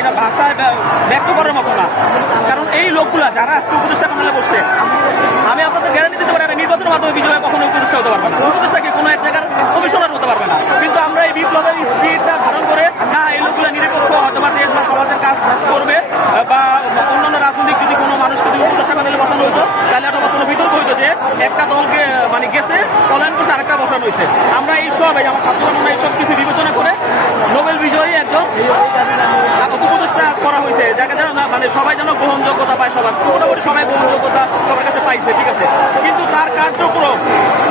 এটা ভাষায় ব্য- ব্যক্ত করার মতো না। কারণ এই লোকগুলা যারা আজকে উপদেষ্টা প্যানেলে বসছে, আমি আপনাদের গ্যারান্টি দিতে পারি এরা নির্বাচনের মাধ্যমে বিজয় কখনো উপদেষ্টা হতে পারবে না। উপদেষ্টা কি কোনো এক জায়গার কমিশনার হতে পারবে না। কিন্তু আমরা এই বিপ্লবের স্পিডটা ধারণ করে না এই লোকগুলা নিরপেক্ষ হয়তো বা দেশ বা সমাজের কাজ করবে, বা অন্যান্য রাজনৈতিক যদি কোনো মানুষ যদি উপদেষ্টা প্যানেলে বসানো হতো তাহলে একটা কোনো বিতর্ক হইতো যে একটা দলকে মানে গেছে, পলায়ন করছে, আরেকটা বসানো হয়েছে আমরা এই সব এই আমার ছাত্র আমরা এইসব কিছু বিবেচনা করে নোবেল বিজয়ী একজন উপদেষ্টা করা হয়েছে যাকে যেন না মানে সবাই যেন গ্রহণযোগ্যতা পায় সবার। মোটামুটি সবাই গ্রহণযোগ্যতা সবার কাছে পাইছে, ঠিক আছে? কিন্তু তার কার্যক্রম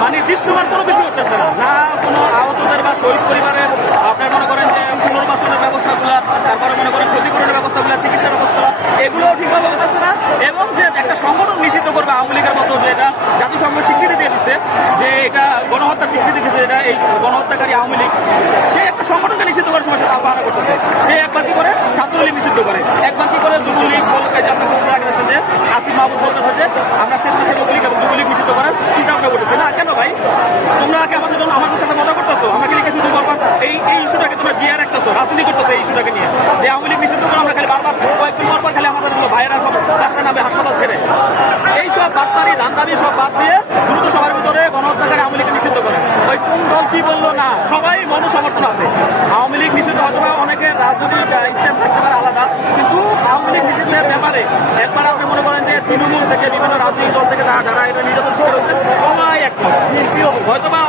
মানে দৃশ্যমান কোনো কিছু হচ্ছে না। না কোনো আহতদের বা শহীদ পরিবারের, আপনার মনে করেন যে পুনর্বাসনের ব্যবস্থাগুলো, তারপরে মনে করেন ক্ষতিপূরণের ব্যবস্থাগুলো, চিকিৎসার ব্যবস্থা এগুলোও ঠিকভাবে হচ্ছে না। এবং যে একটা সংগঠন নিষিদ্ধ করবে আওয়ামী লীগের মতো যে এটা জাতিসংঘ স্বীকৃতি দিয়ে দিচ্ছে যে এটা গণহত্যা স্বীকৃতি দিচ্ছে এটা এই গণহত্যাকারী আওয়ামী লীগ, সে একটা সংগঠনকে নিষিদ্ধ করার সময় সেটা আহ্বান করতেছে। সে একবার কি করে? ছাত্রলীগ নিষিদ্ধ করে। একবার কি করে যুবলীগ বলতে যে আপনি বলতে আগে দেখছেন যে মাহমুদ বলতেছে যে আমরা স্বেচ্ছাসেবক লীগ এবং যুবলীগ নিষিদ্ধ করার চিন্তা ভাবনা করতেছি না, কেন ভাই? তোমরা কি আমাদের জন্য আমাদের সাথে মজা করতেছো আমরা কি লিখে শুধু এই এই ইস্যুটাকে তোমরা জিয়া রাখতেছো, রাজনীতি করতেছো এই ইস্যুটাকে নিয়ে। যে আওয়ামী লীগ নিষিদ্ধ করে আমরা খালি বারবার, কয়েকদিন পর পর খালি আমাদের ভাইয়েরা সব রাস্তায় নামে হাসপাতাল ছেড়ে। এই সব বাটপারি ধান্দারি সব বাদ দিয়ে দ্রুত সবার ভিতরে গণহত্যাকারী আওয়ামী লীগকে নিষিদ্ধ করে। ওই কোন দল কি বলল না, সবাই মনসমর্থন আছে। আওয়ামী লীগ নিষিদ্ধ হয়তো বা অনেকের রাজনৈতিক স্ট্যান্ড থাকতে পারে আলাদা, কিন্তু আওয়ামী লীগ নিষিদ্ধের ব্যাপারে থেকে বিভিন্ন রাজনৈতিক দল থেকে যারা এটা নির্বাচন শুরু করেছে। হয়তো বা